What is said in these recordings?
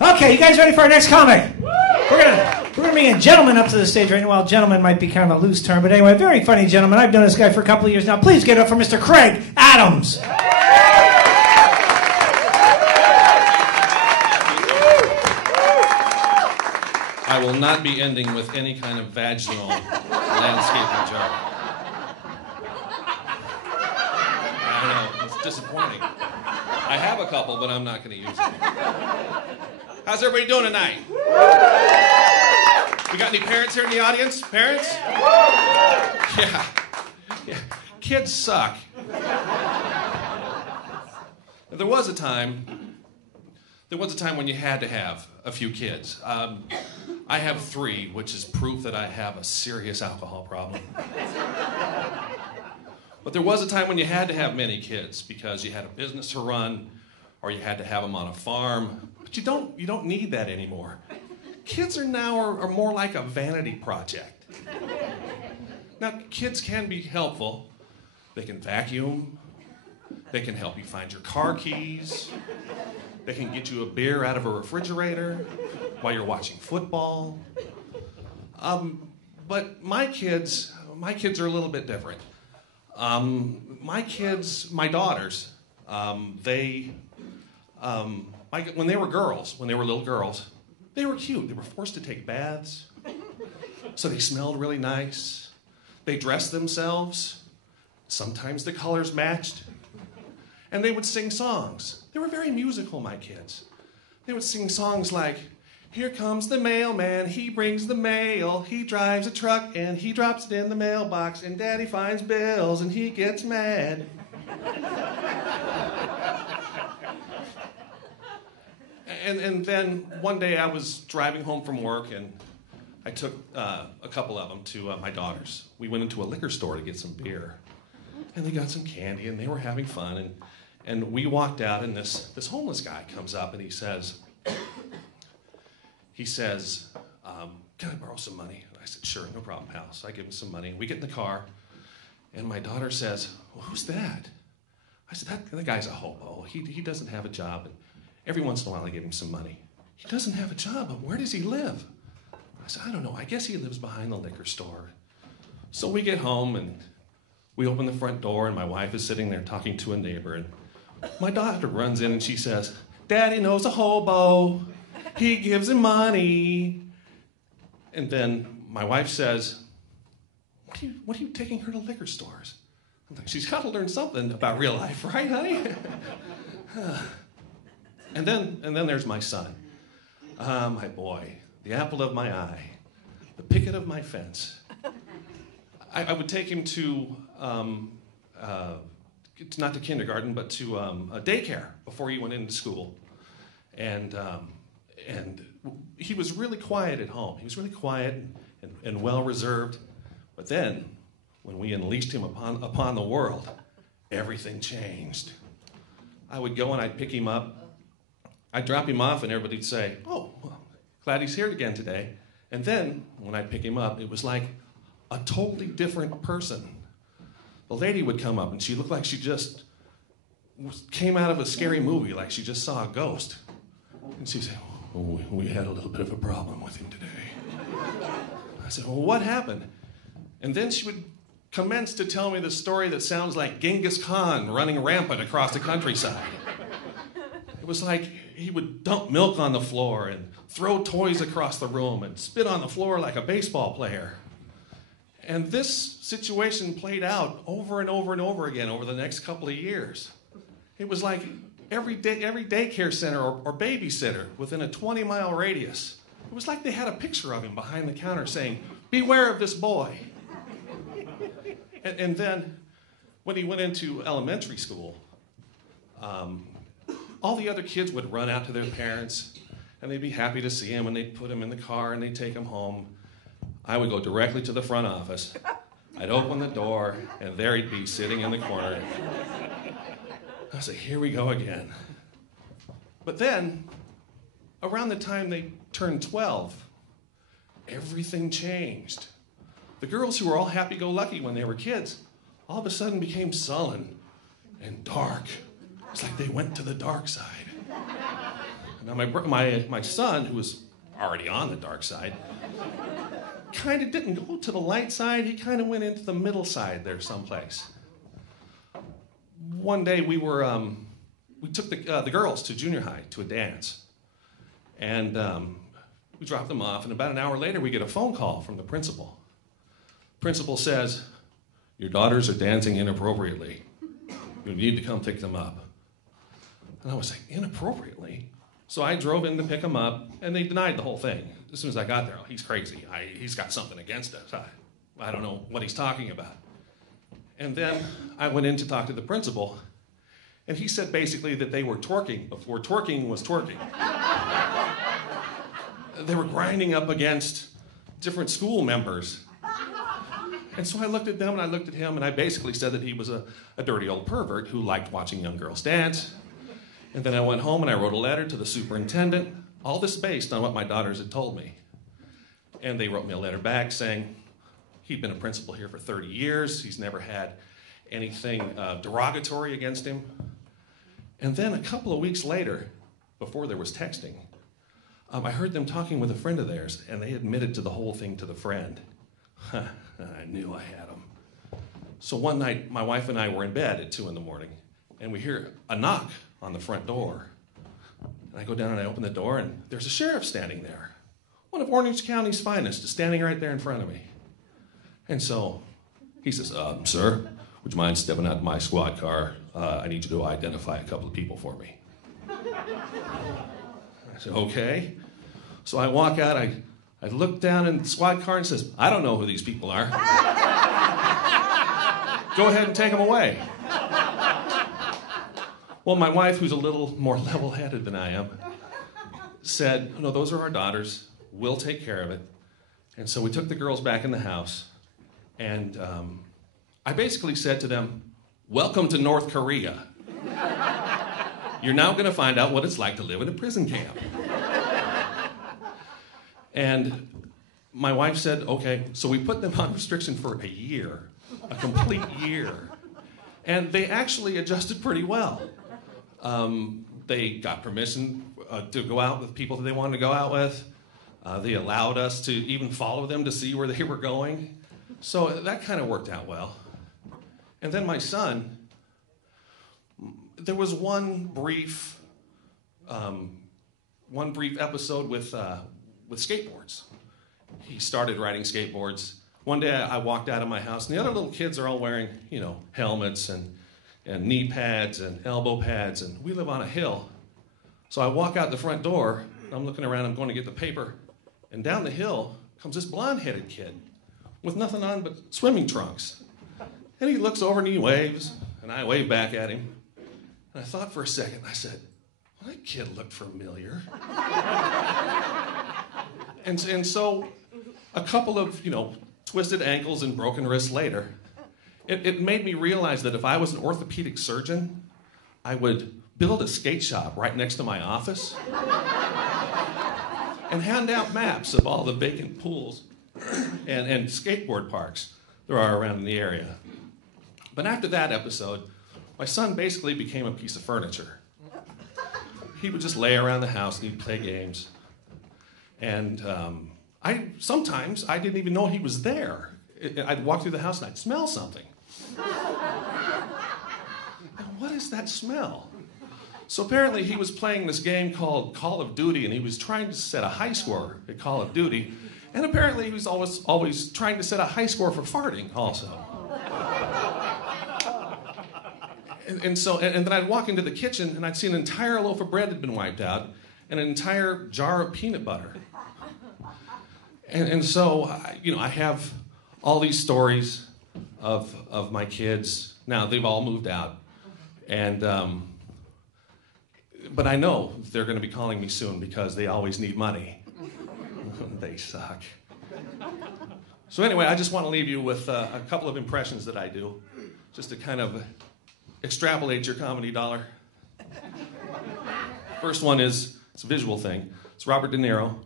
Okay, you guys ready for our next comic? We're gonna bring a gentleman up to the stage right now. Well, gentleman might be kind of a loose term, but anyway, very funny gentleman. I've known this guy for a couple of years now. Please get up for Mr. Craig Adams. I will not be ending with any kind of vaginal landscaping joke. I know, it's disappointing. I have a couple, but I'm not going to use them. How's everybody doing tonight? We got any parents here in the audience? Parents? Yeah. Kids suck. There was a time when you had to have a few kids. I have 3, which is proof that I have a serious alcohol problem. But there was a time when you had to have many kids because you had a business to run or you had to have them on a farm. But you don't need that anymore. Kids are more like a vanity project. Now, kids can be helpful. They can vacuum. They can help you find your car keys. They can get you a beer out of a refrigerator while you're watching football. But my kids are a little bit different. My daughters, when they were little girls, they were cute. They were forced to take baths, so they smelled really nice. They dressed themselves. Sometimes the colors matched. And they would sing songs. They were very musical, my kids. They would sing songs like, "Here comes the mailman, he brings the mail, he drives a truck and he drops it in the mailbox, and Daddy finds bills and he gets mad." And then one day I was driving home from work and I took a couple of them to my daughters. We went into a liquor store to get some beer. And they got some candy and they were having fun. And we walked out and this homeless guy comes up and he says, "Can I borrow some money?" I said, "Sure, no problem, pal." So I give him some money. We get in the car and my daughter says, "Well, who's that?" I said, that guy's a hobo. He doesn't have a job. And every once in a while I give him some money. "He doesn't have a job, but where does he live?" I said, "I don't know. I guess he lives behind the liquor store." So we get home and we open the front door and my wife is sitting there talking to a neighbor. And my daughter runs in and she says, "Daddy knows a hobo. He gives him money." And then my wife says, what are you taking her to liquor stores?" I'm like, she's got to learn something about real life, right, honey? And then there's my son. My boy, the apple of my eye, the picket of my fence. I would take him to, not to kindergarten, but to a daycare before he went into school. And he was really quiet at home. He was really quiet and well-reserved. But then, when we unleashed him upon the world, everything changed. I would go and I'd pick him up. I'd drop him off and everybody'd say, "Oh, well, glad he's here again today." And then, when I'd pick him up, it was like a totally different person. The lady would come up and she looked like she just came out of a scary movie, like she just saw a ghost. And she'd say, "Oh, we had a little bit of a problem with him today." I said, "Well, what happened?" And then she would commence to tell me the story that sounds like Genghis Khan running rampant across the countryside. It was like he would dump milk on the floor and throw toys across the room and spit on the floor like a baseball player. And this situation played out over and over and over again over the next couple of years. It was like every daycare center or babysitter within a 20-mile radius. It was like they had a picture of him behind the counter saying, "Beware of this boy." And then when he went into elementary school, all the other kids would run out to their parents and they'd be happy to see him and they'd put him in the car and they'd take him home. I would go directly to the front office. I'd open the door and there he'd be sitting in the corner. I was like, "Here we go again." But then, around the time they turned 12, everything changed. The girls who were all happy-go-lucky when they were kids all of a sudden became sullen and dark. It's like they went to the dark side. Now, my son, who was already on the dark side, kind of didn't go to the light side. He kind of went into the middle side there someplace. One day we took the girls to junior high to a dance. And we dropped them off, and about an hour later we get a phone call from the principal. Principal says, "Your daughters are dancing inappropriately. You need to come pick them up." And I was like, inappropriately? So I drove in to pick them up, and they denied the whole thing. As soon as I got there, "Oh, he's crazy. He's got something against us. I don't know what he's talking about." And then I went in to talk to the principal, and he said basically that they were twerking before twerking was twerking. They were grinding up against different school members. And so I looked at them and I looked at him, and I basically said that he was a dirty old pervert who liked watching young girls dance. And then I went home and I wrote a letter to the superintendent, all this based on what my daughters had told me. And they wrote me a letter back saying he'd been a principal here for 30 years. He's never had anything derogatory against him. And then a couple of weeks later, before there was texting, I heard them talking with a friend of theirs, and they admitted to the whole thing to the friend. I knew I had him. So one night, my wife and I were in bed at 2 a.m, and we hear a knock on the front door. And I go down and I open the door, and there's a sheriff standing there. One of Orange County's finest is standing right there in front of me. And so he says, "Sir, would you mind stepping out to my squad car? I need you to identify a couple of people for me." I said, "Okay." So I walk out, I look down in the squad car and says, "I don't know who these people are. Go ahead and take them away." Well, my wife, who's a little more level-headed than I am, said, "No, those are our daughters. We'll take care of it." And so we took the girls back in the house, and I basically said to them, "Welcome to North Korea. You're now going to find out what it's like to live in a prison camp." And my wife said, "Okay." So we put them on restriction for a year, a complete year. And they actually adjusted pretty well. They got permission to go out with people that they wanted to go out with. They allowed us to even follow them to see where they were going. So that kind of worked out well. And then my son, there was one brief episode with skateboards. He started riding skateboards. One day I walked out of my house, and the other little kids are all wearing, helmets and knee pads and elbow pads, and we live on a hill. So I walk out the front door, and I'm looking around, I'm going to get the paper, and down the hill comes this blonde-headed kid with nothing on but swimming trunks. And he looks over and he waves, and I wave back at him. And I thought for a second, I said, "Well, that kid looked familiar." And so a couple of, twisted ankles and broken wrists later, it made me realize that if I was an orthopedic surgeon, I would build a skate shop right next to my office and hand out maps of all the vacant pools and skateboard parks there are around in the area. But after that episode, my son basically became a piece of furniture. He would just lay around the house and he'd play games. And sometimes I didn't even know he was there. I'd walk through the house and I'd smell something. And what is that smell? So apparently he was playing this game called Call of Duty, and he was trying to set a high score at Call of Duty. And apparently he was always trying to set a high score for farting also. And then I'd walk into the kitchen and I'd see an entire loaf of bread had been wiped out and an entire jar of peanut butter. And so, I have all these stories of my kids. Now, they've all moved out. But I know they're going to be calling me soon because they always need money. They suck. So anyway, I just want to leave you with a couple of impressions that I do, just to kind of extrapolate your comedy dollar. First one is, it's a visual thing. It's Robert De Niro.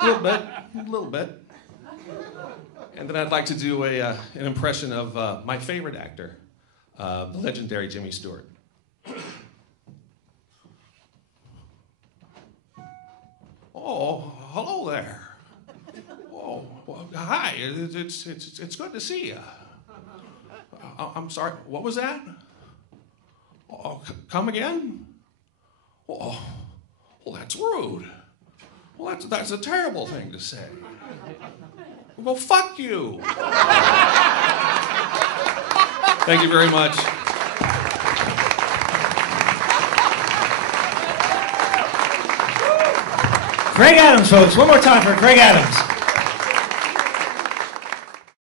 A little bit. And then I'd like to do an impression of my favorite actor, the legendary Jimmy Stewart. Oh, hello there. Oh, well, hi. It's good to see you. I'm sorry. What was that? Oh, come again? Oh, well, that's rude. Well, that's a terrible thing to say. Well, fuck you. Thank you very much. Craig Adams, folks. One more time for Craig Adams.